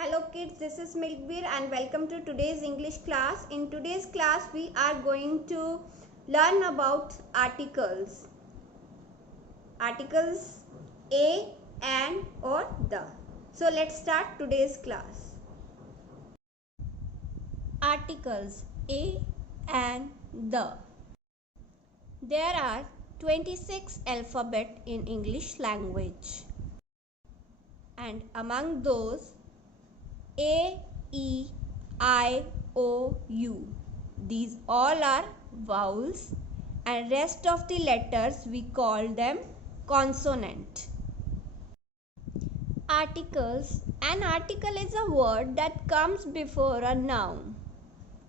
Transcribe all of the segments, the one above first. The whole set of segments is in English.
Hello kids, this is Milkbeer and welcome to today's English class. In today's class, we are going to learn about articles. Articles a, an or the. So let's start today's class. Articles a, an, the. There are 26 alphabet in English language. And among those, A, E, I, O, U. These all are vowels and rest of the letters we call them consonant. Articles. An article is a word that comes before a noun.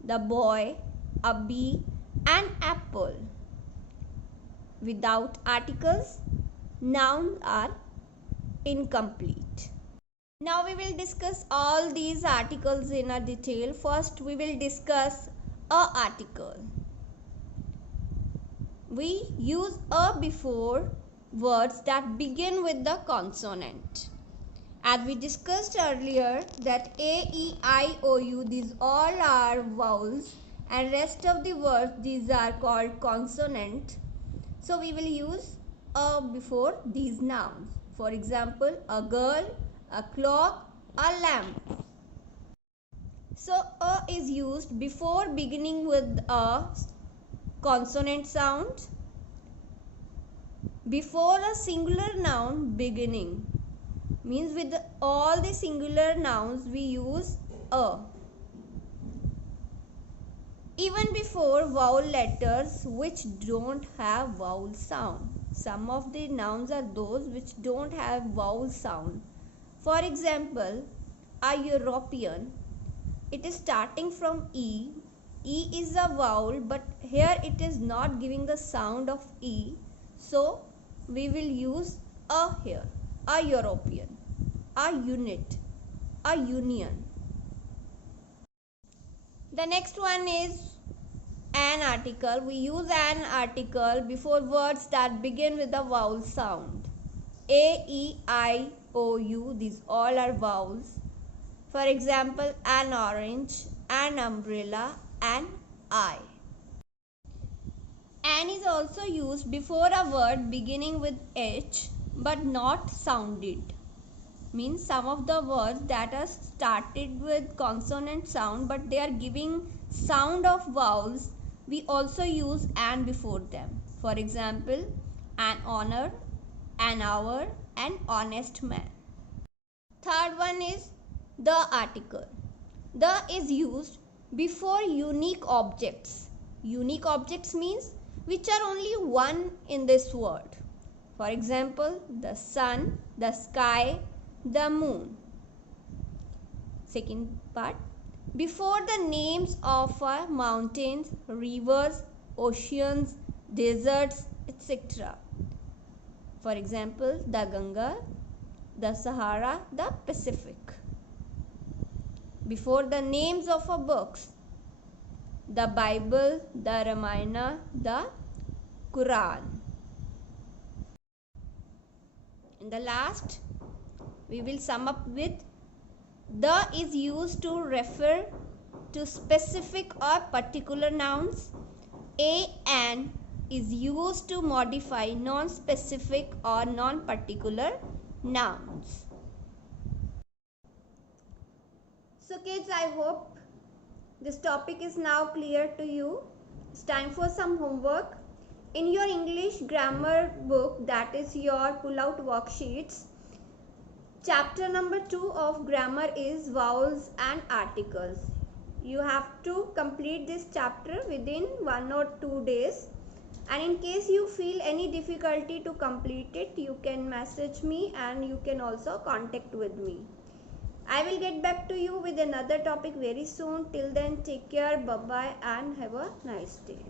The boy, a bee, an apple. Without articles, nouns are incomplete. Now we will discuss all these articles in a detail. First we will discuss a article. We use a before words that begin with the consonant. As we discussed earlier that A, E, I, O, U, these all are vowels and rest of the words these are called consonant. So we will use a before these nouns. For example, a girl, a clock, a lamp. So a is used before beginning with a consonant sound, before a singular noun beginning, means with all the singular nouns we use a. Even before vowel letters which don't have vowel sound. Some of the nouns are those which don't have vowel sound. For example, a European, it is starting from E. E is a vowel, but here it is not giving the sound of E. So, we will use a here. A European, a unit, a union. The next one is an article. We use an article before words that begin with a vowel sound. A, E, I, O, U, these all are vowels. For example, an orange, an umbrella, an eye. An is also used before a word beginning with H but not sounded. Means some of the words that are started with consonant sound but they are giving sound of vowels, we also use an before them. For example, an honor, an hour, an honest man. Third one is the article. The is used before unique objects. Unique objects means which are only one in this world. For example, the sun, the sky, the moon. Second part, before the names of mountains, rivers, oceans, deserts, etc. For example, the Ganga, the Sahara, the Pacific. Before the names of books, the Bible, the Ramayana, the Quran. In the last, we will sum up with the is used to refer to specific or particular nouns. An is used to modify non-specific or non-particular nouns. So kids, I hope this topic is now clear to you. It's time for some homework. In your English grammar book, that is your pull-out worksheets, chapter number 2 of grammar is vowels and articles. You have to complete this chapter within 1 or 2 days. And in case you feel any difficulty to complete it, you can message me and you can also contact with me. I will get back to you with another topic very soon. Till then, take care, bye-bye and have a nice day.